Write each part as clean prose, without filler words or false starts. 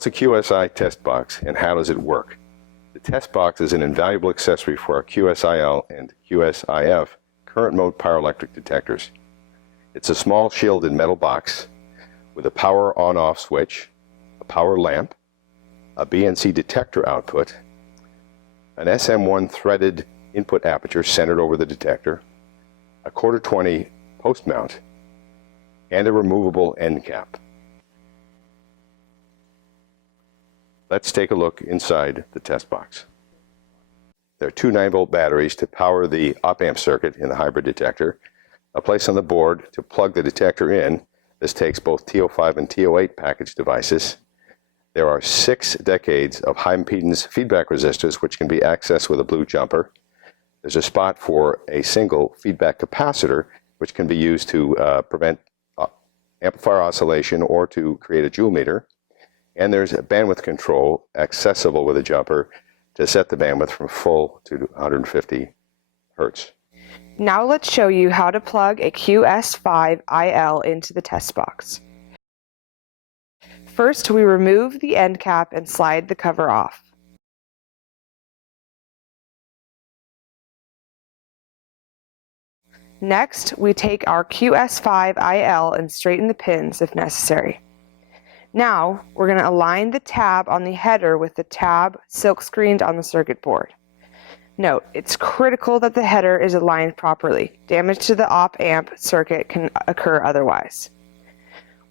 What's a QSI test box and how does it work? The test box is an invaluable accessory for our QSIL and QSIF current mode pyroelectric detectors. It's a small shielded metal box with a power on-off switch, a power lamp, a BNC detector output, an SM1 threaded input aperture centered over the detector, a 1/4-20 post mount, and a removable end cap. Let's take a look inside the test box. There are two 9-volt batteries to power the op-amp circuit in the hybrid detector, a place on the board to plug the detector in. This takes both TO5 and TO8 package devices. There are 6 decades of high impedance feedback resistors which can be accessed with a blue jumper. There's a spot for a single feedback capacitor which can be used to prevent amplifier oscillation or to create a joule meter. And there's a bandwidth control accessible with a jumper to set the bandwidth from full to 150 Hertz. Now let's show you how to plug a QS5IL into the test box. First, we remove the end cap and slide the cover off. Next, we take our QS5IL and straighten the pins if necessary. Now, we're going to align the tab on the header with the tab silk screened on the circuit board. Note, it's critical that the header is aligned properly. Damage to the op-amp circuit can occur otherwise.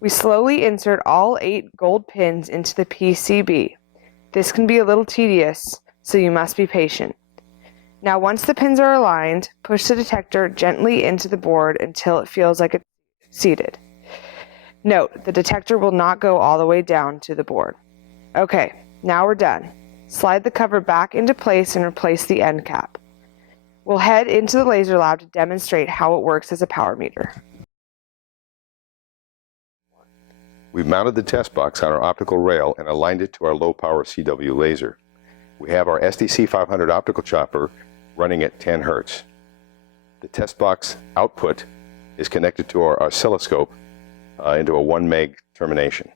We slowly insert all 8 gold pins into the PCB. This can be a little tedious, so you must be patient. Now, once the pins are aligned, push the detector gently into the board until it feels like it's seated. Note, the detector will not go all the way down to the board. Okay, now we're done. Slide the cover back into place and replace the end cap. We'll head into the laser lab to demonstrate how it works as a power meter. We've mounted the test box on our optical rail and aligned it to our low power CW laser. We have our SDC 500 optical chopper running at 10 Hertz. The test box output is connected to our oscilloscope into a 1 meg termination.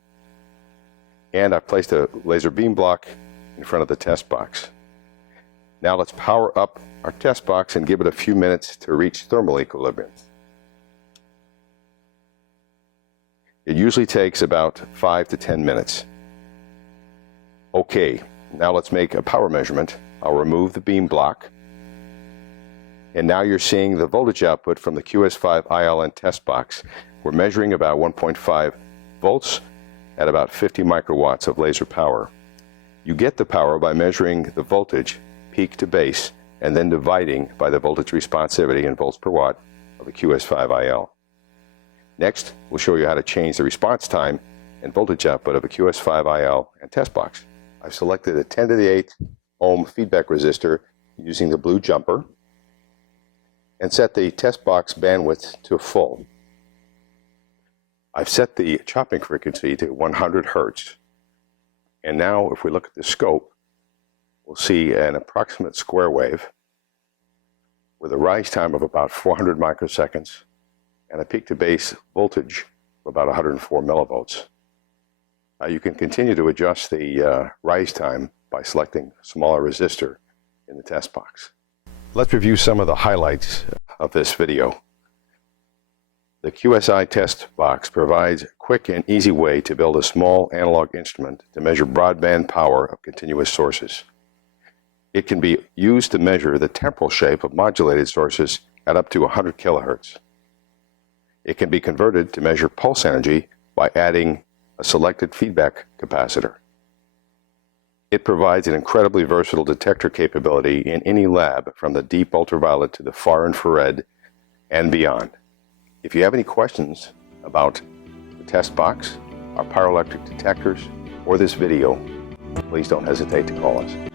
And I've placed a laser beam block in front of the test box. Now let's power up our test box and give it a few minutes to reach thermal equilibrium. It usually takes about 5 to 10 minutes. Okay, now let's make a power measurement. I'll remove the beam block. And now you're seeing the voltage output from the QS5ILN test box. We're measuring about 1.5 volts at about 50 microwatts of laser power. You get the power by measuring the voltage peak to base and then dividing by the voltage responsivity in volts per watt of the QS5IL. Next, we'll show you how to change the response time and voltage output of a QS5IL and test box. I've selected a 10 to the 8th ohm feedback resistor using the blue jumper and set the test box bandwidth to full. I've set the chopping frequency to 100 Hertz. And now if we look at the scope, we'll see an approximate square wave with a rise time of about 400 microseconds and a peak to base voltage of about 104 millivolts. You can continue to adjust the rise time by selecting a smaller resistor in the test box. Let's review some of the highlights of this video. The QSI test box provides a quick and easy way to build a small analog instrument to measure broadband power of continuous sources. It can be used to measure the temporal shape of modulated sources at up to 100 kilohertz. It can be converted to measure pulse energy by adding a selected feedback capacitor. It provides an incredibly versatile detector capability in any lab, from the deep ultraviolet to the far infrared and beyond. If you have any questions about the test box, our pyroelectric detectors, or this video, please don't hesitate to call us.